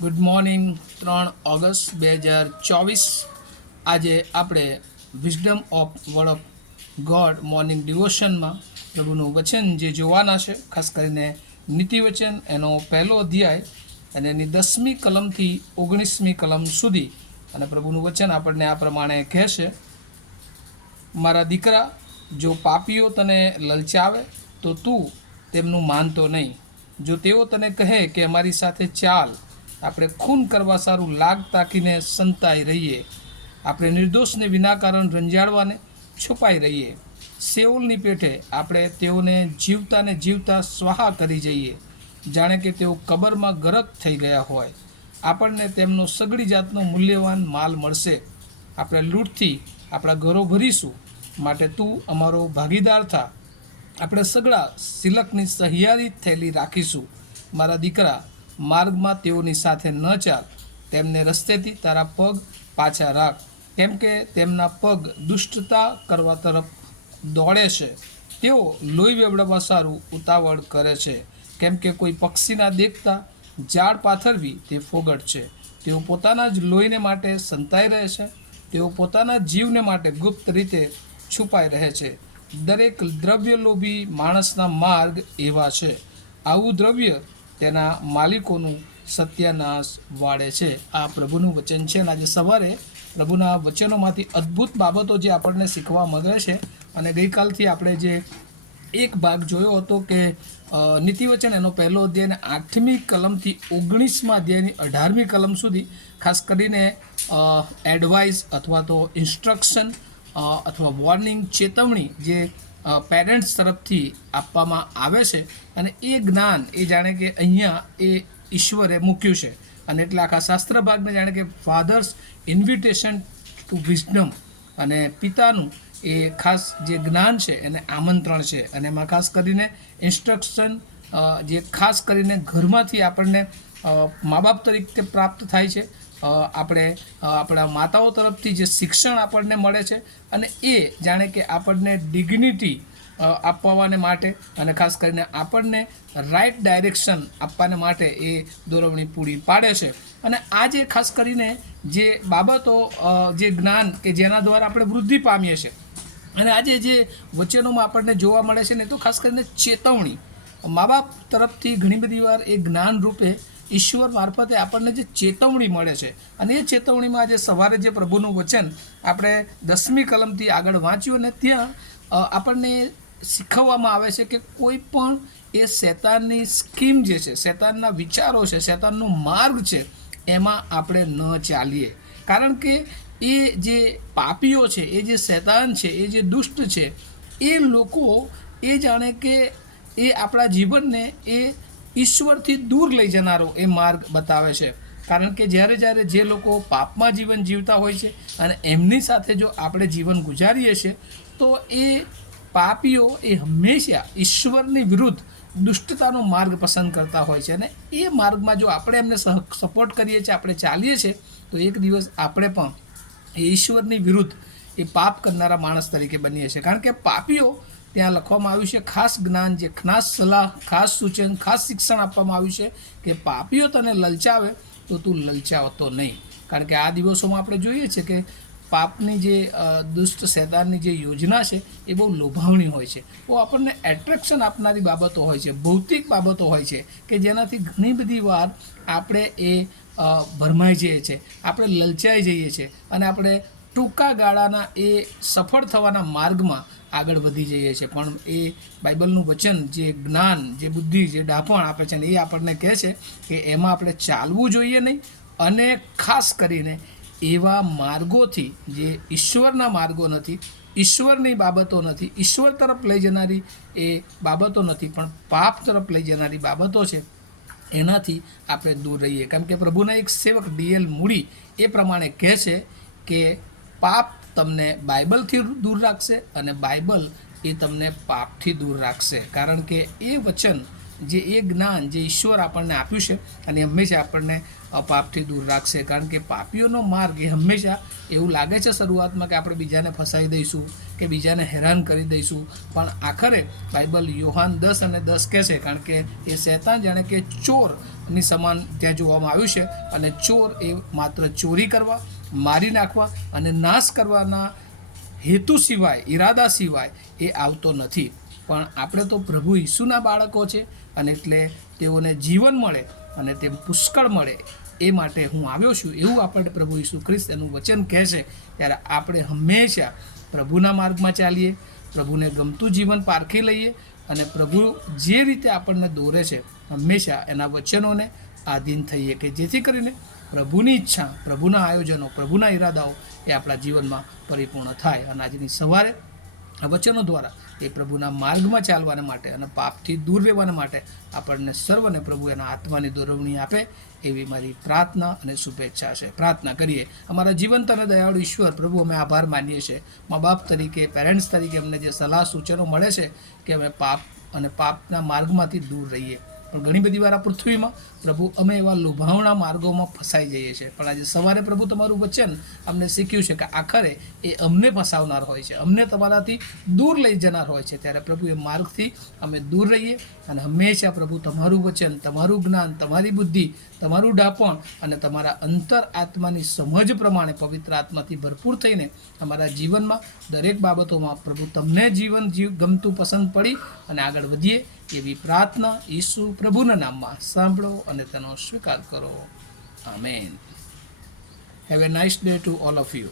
Good morning 3 August 2024 આજે આપણે wisdom of word of God morning ડિવોશનમાં પ્રભુનું વચન જે જોવાના છે, ખાસ કરીને નીતિવચન એનો પહેલો અધ્યાય અને એની 10મી કલમથી 19મી કલમ સુધી. અને પ્રભુનું વચન આપણને આ પ્રમાણે કહેશે: મારા દીકરા, જો પાપીઓ તને લલચાવે તો તું તેમનું માનતો નહીં. જો તેઓ તને કહે કે અમારી સાથે ચાલ, આપણે ખૂન કરવા સારું લાગ તાકીને સંતાઈ રહીએ, આપણે નિર્દોષને વિનાકારણ રંજાડવાને છુપાઈ રહીએ, સેઉલની પેઠે આપણે તેઓને જીવતા સ્વાહા કરી જઈએ, જાણે કે તેઓ કબરમાં ગરક થઈ ગયા હોય. આપણને તેમનો સગળી જાતનો મૂલ્યવાન માલ મળશે. આપણે લૂંટથી આપણા ઘરો ભરીશું, માટે તું અમારો ભાગીદાર થા. આપણે સગળા સિલકની સહિયારી થેલી રાખીશું. મારા દીકરા, માર્ગમાં તેઓની સાથે ન ચાલ, તેમને રસ્તેથી તારા પગ પાછા રાખ, કેમ કે તેમના પગ દુષ્ટતા કરવા તરફ દોડે છે. તેઓ લોહી વેવડાવવા સારું ઉતાવળ કરે છે, કેમ કે કોઈ પક્ષીના દેખતા ઝાડ પાથરવી તે ફોગટ છે. તેઓ પોતાના જ લોહીને માટે સંતાઈ રહે છે, તેઓ પોતાના જીવને માટે ગુપ્ત રીતે છુપાઈ રહે છે. દરેક દ્રવ્યલોભી માણસના માર્ગ એવા છે. આવું દ્રવ્ય તેના માલિકોનું સત્યાનાશ વાળે છે. આ પ્રભુનું વચન છે. અને આજે સવારે પ્રભુના વચનોમાંથી અદ્ભુત બાબતો જે આપણને શીખવા મળે છે. અને ગઈકાલથી આપણે જે એક ભાગ જોયો હતો કે નીતિવચન એનો પહેલો અધ્યાય 8મી કલમથી 19મા અધ્યાયની 18મી કલમ સુધી, ખાસ કરીને એડવાઇસ અથવા તો ઇન્સ્ટ્રક્શન અથવા વોર્નિંગ, ચેતવણી જે પેરેન્ટ્સ તરફથી આપવામાં આવે છે. અને એ જ્ઞાન એ જાણે કે અહીંયા એ ઈશ્વરે મૂક્યું છે. અને એટલે આખા શાસ્ત્ર ભાગને જાણે કે ફાધર્સ ઇન્વિટેશન ટુ વિઝડમ, અને પિતાનું એ ખાસ જે જ્ઞાન છે એને આમંત્રણ છે. અને એમાં ખાસ કરીને ઇન્સ્ટ્રક્શન જે ખાસ કરીને ઘરમાંથી આપણને મા બાપ તરીકે પ્રાપ્ત થાય છે. આપણે આપણા માતાઓ તરફથી જે શિક્ષણ આપણને મળે છે, અને એ જાણે કે આપણને ડિગ્નિટી આપવાને માટે અને ખાસ કરીને આપણને રાઇટ ડાયરેક્શન આપવાને માટે એ દોરવણી પૂરી પાડે છે. અને આ જે ખાસ કરીને જે બાબતો, જે જ્ઞાન કે જેના દ્વારા આપણે વૃદ્ધિ પામીએ છીએ, અને આજે જે વચનોમાં આપણને જોવા મળે છે ને, તો ખાસ કરીને ચેતવણી મા બાપ તરફથી ઘણી બધી વાર એ જ્ઞાન રૂપે ઈશ્વર મારફતે આપણને જે ચેતવણી મળે છે. અને એ ચેતવણીમાં આજે સવારે જે પ્રભુનું વચન આપણે 10મી કલમથી આગળ વાંચ્યું, ને ત્યાં આપણને શીખવવામાં આવે છે કે કોઈ પણ એ શૈતાનની સ્કીમ જે છે, શૈતાનના વિચારો છે, શૈતાનનો માર્ગ છે, એમાં આપણે ન ચાલીએ. કારણ કે એ જે પાપીઓ છે, એ જે શૈતાન છે, એ જે દુષ્ટ છે, એ લોકો એ જાણે કે એ આપણા જીવનને એ ઈશ્વરથી દૂર લઈ જનારો એ માર્ગ બતાવે છે. કારણ કે જ્યારે જે લોકો પાપમાં જીવન જીવતા હોય છે અને એમની સાથે જો આપણે જીવન ગુજારીએ છીએ, તો એ પાપીઓ એ હંમેશા ઈશ્વરની વિરુદ્ધ દુષ્ટતાનો માર્ગ પસંદ કરતા હોય છે. અને એ માર્ગમાં જો આપણે એમને સપોર્ટ કરીએ છીએ, આપણે ચાલીએ છીએ, તો એક દિવસ આપણે પણ એ ઈશ્વરની વિરુદ્ધ એ પાપ કરનારા માણસ તરીકે બનીએ છીએ. કારણ કે પાપીઓ ત્યાં લખવામાં આવ્યું છે, ખાસ જ્ઞાન, જે ખાસ સલાહ, ખાસ સૂચન, ખાસ શિક્ષણ આપવામાં આવ્યું છે કે પાપીઓ તને લલચાવે તો તું લલચાવતો નહીં. કારણ કે આ દિવસોમાં આપણે જોઈએ છીએ કે પાપની જે દુષ્ટ શૈતાનની જે યોજના છે એ બહુ લોભાવણી હોય છે, બહુ આપણને એટ્રેક્શન આપનારી બાબતો હોય છે, ભૌતિક બાબતો હોય છે, કે જેનાથી ઘણી બધી વાર આપણે એ ભરમાઈ જઈએ છીએ, આપણે લલચાઈ જઈએ છીએ, અને આપણે ટૂંકા ગાળાના એ સફળ થવાના માર્ગમાં આગળ વધી જઈએ છીએ. પણ એ બાઇબલનું વચન જે જ્ઞાન, જે બુદ્ધિ, જે ડાપણ આપે છે, ને એ આપણને કહે છે કે એમાં આપણે ચાલવું જોઈએ નહીં. અને ખાસ કરીને એવા માર્ગોથી જે ઈશ્વરના માર્ગો નથી, ઈશ્વરની બાબતો નથી, ઈશ્વર તરફ લઈ જનારી એ બાબતો નથી, પણ પાપ તરફ લઈ જનારી બાબતો છે, એનાથી આપણે દૂર રહીએ. કારણ કે પ્રભુના એક સેવક ડીએલ મૂડી એ પ્રમાણે કહે છે કે પાપ તમને બાઇબલથી દૂર રાખશે, અને બાઇબલ એ તમને પાપથી દૂર રાખશે. કારણ કે એ વચન, જે એ જ્ઞાન જે ઈશ્વર આપણને આપ્યું છે, અને હંમેશા આપણને પાપથી દૂર રાખશે. કારણ કે પાપીઓનો માર્ગ એ હંમેશા એવું લાગે છે શરૂઆતમાં કે આપણે બીજાને ફસાઈ દઈશું, કે બીજાને હેરાન કરી દઈશું, પણ આખરે બાઇબલ યોહાન 10:10 કહે છે, કારણ કે એ શૈતાન જાણે કે ચોર ની સમાન ત્યાં જોવામાં આવ્યું છે. અને ચોર એ માત્ર ચોરી કરવા, મારી નાખવા અને નાશ કરવાના હેતુ સિવાય, ઈરાદા સિવાય એ આવતો નથી. પણ આપણે તો પ્રભુ ઈસુના બાળકો છે, અને એટલે તેઓને જીવન મળે અને તે પુષ્કળ મળે એ માટે હું આવ્યો છું, એવું આપણે પ્રભુ ઈસુ ખ્રિસ્ત એનું વચન કહે છે. ત્યારે આપણે હંમેશા પ્રભુના માર્ગમાં ચાલીએ, પ્રભુને ગમતું જીવન પારખી લઈએ, અને પ્રભુ જે રીતે આપણને દોરે છે હંમેશા એના વચનોને આધીન થઈએ, કે જેથી કરીને પ્રભુની ઈચ્છા, પ્રભુના આયોજનો, પ્રભુના ઈરાદાઓ એ આપણા જીવનમાં પરિપૂર્ણ થાય. અને આજની સવારે આ વચનો દ્વારા એ પ્રભુના માર્ગમાં ચાલવાને માટે અને પાપથી દૂર રહેવાને માટે આપણને સર્વને પ્રભુ એના આત્માની દોરવણી આપે એવી મારી પ્રાર્થના અને શુભેચ્છા છે. પ્રાર્થના કરીએ. અમારા જીવંત અને દયાળુ ઈશ્વર, પ્રભુ અમે આભાર માનીએ છીએ મા બાપ તરીકે, પેરેન્ટ્સ તરીકે અમને જે સલાહ સૂચનો મળે છે કે અમે પાપ અને પાપના માર્ગમાંથી દૂર રહીએ. પણ ઘણી બધી વાર આ પૃથ્વીમાં પ્રભુ અમે એવા લુભાવણા માર્ગોમાં ફસાઈ જઈએ છીએ. પણ આજે સવારે પ્રભુ તમારું વચન અમને શીખ્યું છે કે આખરે એ અમને ફસાવનાર હોય છે, અમને તમારાથી દૂર લઈ જનાર હોય છે. ત્યારે પ્રભુ એ માર્ગથી અમે દૂર રહીએ અને હંમેશા પ્રભુ તમારું વચન, તમારું જ્ઞાન, તમારી બુદ્ધિ, તમારું ડાપણ અને તમારા અંતર આત્માની સમજ પ્રમાણે પવિત્ર આત્માથી ભરપૂર થઈને અમારા જીવનમાં દરેક બાબતોમાં પ્રભુ તમને ગમતું પસંદ પડી અને આગળ વધીએ એવી પ્રાર્થના ઈસુ પ્રભુના નામમાં સાંભળો અને તેનો સ્વીકાર કરો. Amen. Have a nice day to all of you.